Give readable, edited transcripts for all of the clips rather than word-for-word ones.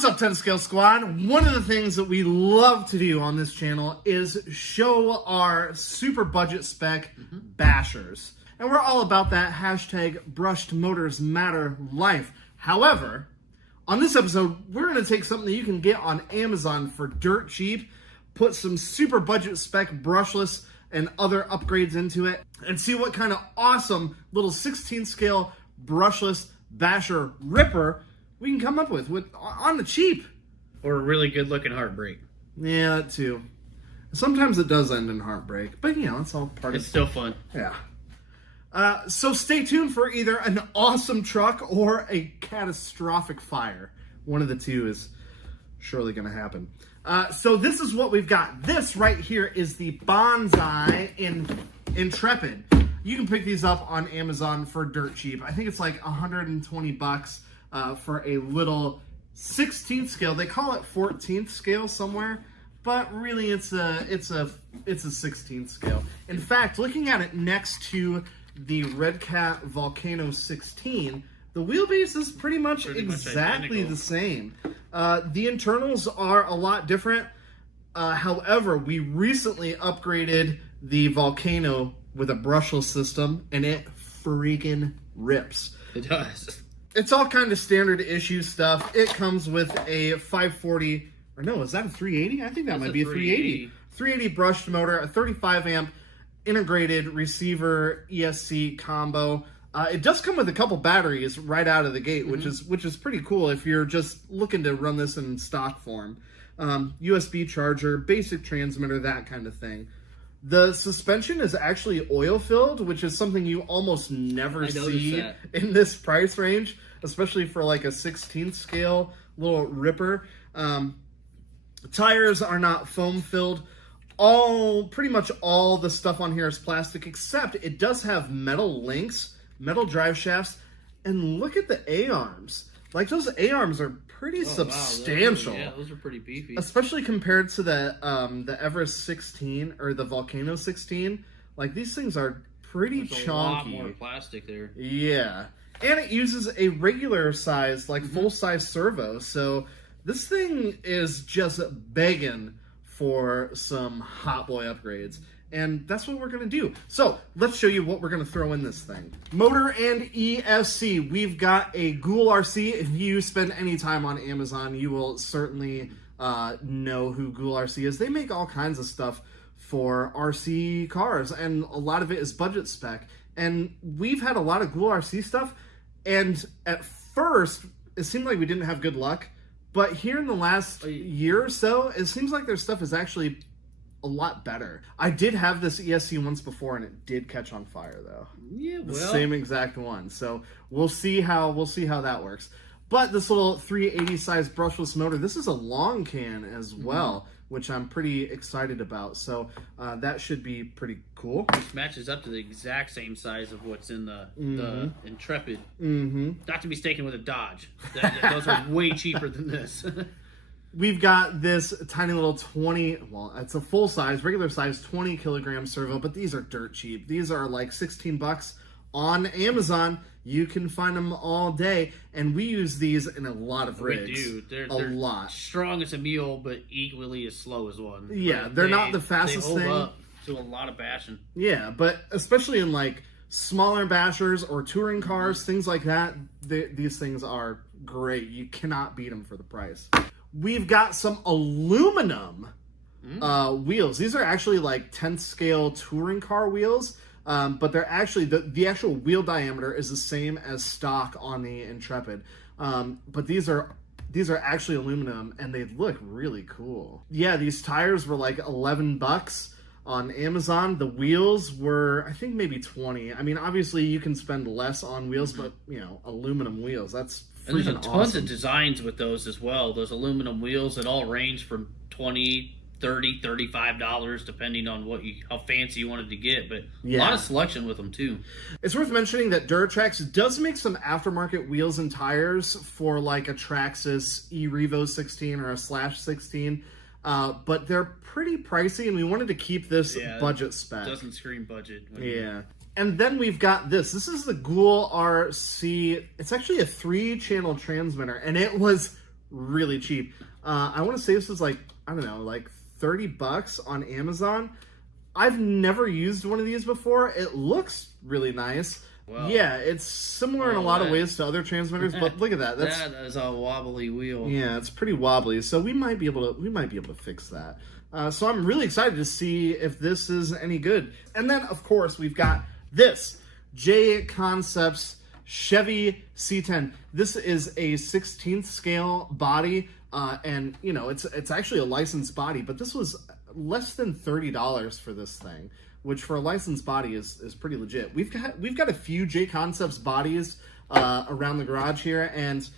What's up, 10 Scale Squad? One of the things that we love to do on this channel is show our super budget spec bashers. And we're all about that hashtag brushed motors matter life. However, on this episode, we're going to take something that you can get on Amazon for dirt cheap, put some super budget spec brushless and other upgrades into it, and see what kind of awesome little 16 scale brushless basher ripper we can come up with on the cheap. Or a really good looking heartbreak. Yeah, that too. Sometimes it does end in heartbreak, but you know, it's all part of it. It's still fun. Yeah. So stay tuned for either an awesome truck or a catastrophic fire. One of the two is surely going to happen. So this is what we've got. This right here is the Bonzai Intrepid. You can pick these up on Amazon for dirt cheap. I think it's like 120 bucks for a little 16th scale. They call it 14th scale somewhere, but really it's a 16th scale. In fact, looking at it next to the Red Cat Volcano 16, the wheelbase is pretty much exactly the same. The internals are a lot different. However, we recently upgraded the Volcano with a brushless system, and it freaking rips. It does. It's all kind of standard issue stuff. It comes with a 540, or no, is that a 380? I think that might be a 380. 380 brushed motor, a 35 amp integrated receiver ESC combo. It does come with a couple batteries right out of the gate, which is pretty cool if you're just looking to run this in stock form. USB charger, basic transmitter, that kind of thing. The suspension is actually oil-filled, which is something you almost never see in this price range, especially for like a 16th scale little ripper. Tires are not foam-filled. Pretty much all the stuff on here is plastic, except it does have metal links, metal drive shafts, and look at the A-arms. Like, those A-arms are pretty substantial. Wow, those are pretty beefy. Especially compared to the Everest 16 or the Volcano 16. Like, these things are pretty chunky. A lot more plastic there. Yeah. And it uses a regular size, like full-size servo. So this thing is just begging for some hot boy upgrades. And that's what we're going to do. So, let's show you what we're going to throw in this thing. Motor and ESC. We've got a Ghoul RC. If you spend any time on Amazon, you will certainly know who Ghoul RC is. They make all kinds of stuff for RC cars, and a lot of it is budget spec. And we've had a lot of Ghoul RC stuff, and at first, it seemed like we didn't have good luck. But here in the last year or so, it seems like their stuff is actually a lot better. I did have this ESC once before, and it did catch on fire though. Yeah, well, the same exact one. So we'll see how that works. But this little 380 size brushless motor, this is a long can as well, which I'm pretty excited about. So that should be pretty cool. Which matches up to the exact same size of what's in the Intrepid. Not to be mistaken with a Dodge. Those are way cheaper than this. We've got this tiny little it's a full size, regular size 20 kilogram servo, but these are dirt cheap. These are like 16 bucks on Amazon. You can find them all day, and we use these in a lot of rigs. We do. They're lot. Strong as a mule, but equally as slow as one. Yeah, they're not the fastest thing. They hold thing. up to a lot of bashing. Yeah, but especially in like smaller bashers or touring cars, things like that, these things are great. You cannot beat them for the price. We've got some aluminum wheels. These are actually like 10th scale touring car wheels, but they're actually, the actual wheel diameter is the same as stock on the Intrepid. But these are actually aluminum, and they look really cool. Yeah, these tires were like 11 bucks on Amazon. The wheels were, I think, maybe 20. I mean, obviously you can spend less on wheels, but you know, aluminum wheels, that's and there's tons awesome. Of designs with those as well. Those aluminum wheels that all range from $20, $30, $35, depending on how fancy you wanted to get. But a lot of selection with them too. It's worth mentioning that Duratrax does make some aftermarket wheels and tires for like a Traxxas e-Revo 16 or a Slash 16. But they're pretty pricey, and we wanted to keep this budget spec. Doesn't scream budget. And then we've got this. This is the Ghoul RC. It's actually a 3-channel transmitter, and it was really cheap. I want to say this was like, I don't know, like $30 on Amazon. I've never used one of these before. It looks really nice. Wow. Yeah, it's similar in a lot of ways to other transmitters, but look at that. That is a wobbly wheel. Yeah, it's pretty wobbly. So we might be able to fix that. So I'm really excited to see if this is any good. And then of course we've got this J Concepts Chevy C10. This is a 16th scale body, and you know it's actually a licensed body, but this was less than $30 for this thing, which for a licensed body is pretty legit. We've got a few J Concepts bodies around the garage here, and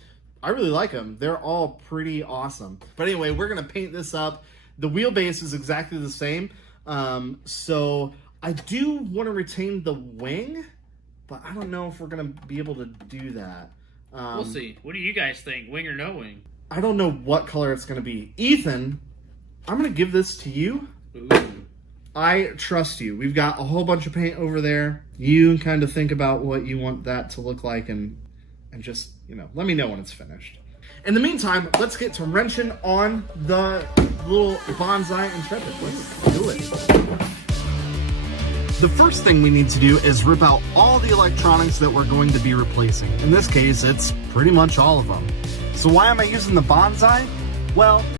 I really like them. They're all pretty awesome. But anyway, we're gonna paint this up. The wheelbase is exactly the same, so I do want to retain the wing, but I don't know if we're gonna be able to do that. We'll see. What do you guys think? Wing or no wing? I don't know what color it's gonna be. Ethan, I'm gonna give this to you. Ooh. I trust you. We've got a whole bunch of paint over there. You kind of think about what you want that to look like, and just, you know, let me know when it's finished. In the meantime, let's get to wrenching on the little Bonzai Intrepid. Let's do it. The first thing we need to do is rip out all the electronics that we're going to be replacing. In this case, it's pretty much all of them. So why am I using the Bonzai? Well,